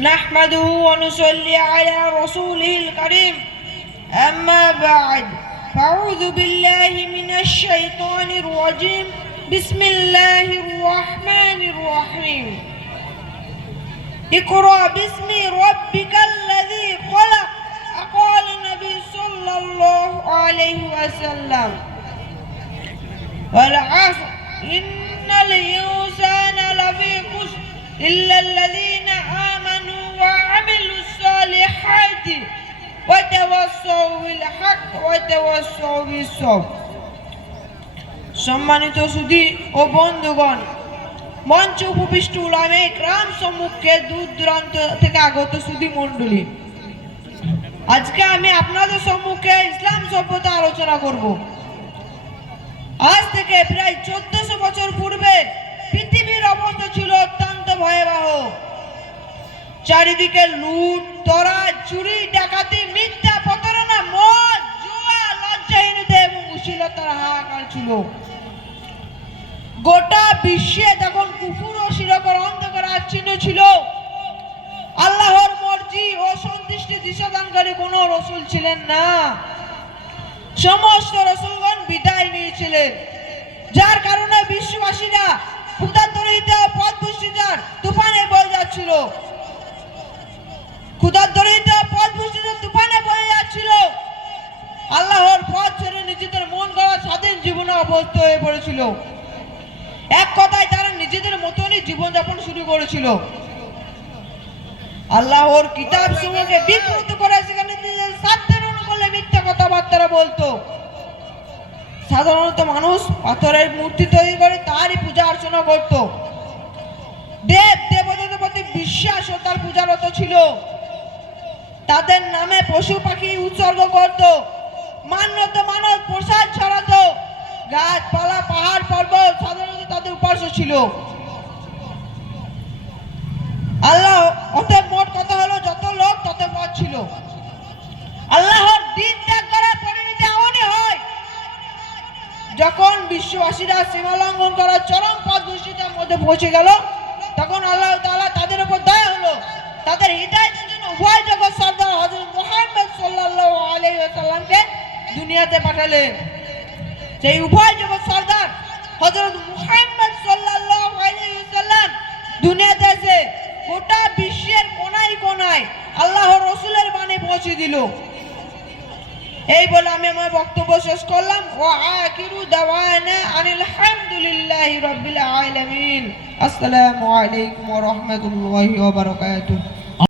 نحمده ونصلي على رسوله الكريم أما بعد فأعوذ بالله من الشيطان الرجيم بسم الله الرحمن الرحيم اقرأ باسم ربك الذي خلق قال النبي صلى الله عليه وسلم والعصر إن الإنسان لفي خسر إلا الذين آمنوا وعملوا الصالحات وتواصوا بالحق وتواصوا بالصبر। সম্মানিত সুধী ও বন্ধুগণ, মঞ্চে উপবিষ্ট উলামায়ে কেরাম সম্মুখে দূর দূরান্ত থেকে আগত সুধী মণ্ডলী, আজকে আমি আপনাদের সম্মুখে ইসলাম সভ্যতা আলোচনা করব। আজ থেকে প্রায় 1400 বছর পূর্বে পৃথিবীর অবস্থা ছিল অত্যন্ত ভয়াবহ। চারিদিকে লুট তরাজ, চুরি ডাকাতি, মিথ্যা প্রতারণা, মদ জুয়া, লজ্জাহীনতা এবং অশ্লীলতার হাহাকার ছিল। গোটা বিশ্বে তখন কুফর ও শিরকের অন্ধকার আচ্ছন্ন ছিল। আল্লাহর মর্জি ও সন্তুষ্টি দিশাদানকারী কোন রাসূল ছিলেন না। সমস্ত রাসূলগণ বিদায় নিয়েছিলেন, যার কারণে বিশ্ববাসীরা ক্ষুধার্ত পথভ্রষ্টতার তুফানে বয়ে যাচ্ছিল। আল্লাহর পথ ছেড়ে নিজেদের মন গড়া স্বাধীন জীবনে অভ্যস্ত হয়ে পড়েছিল। এক কথায় তারা নিজেদের মতনই জীবনযাপন শুরু করেছিল। আল্লাহর কিতাব সমূহকে বিকৃত করে সেখানে নিজেদের স্বার্থের অনুকূলে মিথ্যা কথাবার্তা বলতো। সাধারণত মানুষ পাথরের মূর্তি তৈরি করে তারই পূজা অর্চনা করত। দেব দেবতাদের প্রতি বিশ্বাস ও তার পূজারত ছিল। তাদের নামে পশু পাখি উৎসর্গ করত, মান্যত মানত প্রসাদ ছড়াতো। গাছপালা পাহাড় পর্বত সাধারণত তাদের উপাস্য ছিল। আল্লাহ অতএব মোট কথা হলো, যত লোক তত পথ ছিল। আল্লাহর দ্বীন ত্যাগ করার পরিণতি এমনই হয়, যখন বিশ্ববাসীরা সীমা লঙ্ঘন করার চরম পথভ্রষ্টতার মধ্যে পৌঁছে গেল, তখন আল্লাহ তাআলা তাদের উপর দয়া হলো। তাদের হিদায়াতের জন্য উভয় জগৎ সরদার হযরত মুহাম্মদ সাল্লাল্লাহু আলাইহি ওয়াসাল্লামকে দুনিয়াতে পাঠালেন। সেই উভয় জগৎ সরদার হযরত মুহাম্মদ সাল্লাল্লাহু আলাইহি ওয়াসাল্লাম দুনিয়াতে এসে গোটা বিশ্বের কোনায় কোনায় আল্লাহর রাসূলের বাণী পৌঁছে দিল। এই বলে আমি আমার বক্তব্য শেষ করলাম। ওয়া আখিরু দাওয়ানা আনিল হামদুলিল্লাহি রাব্বিল আলামিন। আসসালামু আলাইকুম ওয়া রাহমাতুল্লাহি ওয়া বারাকাতুহু।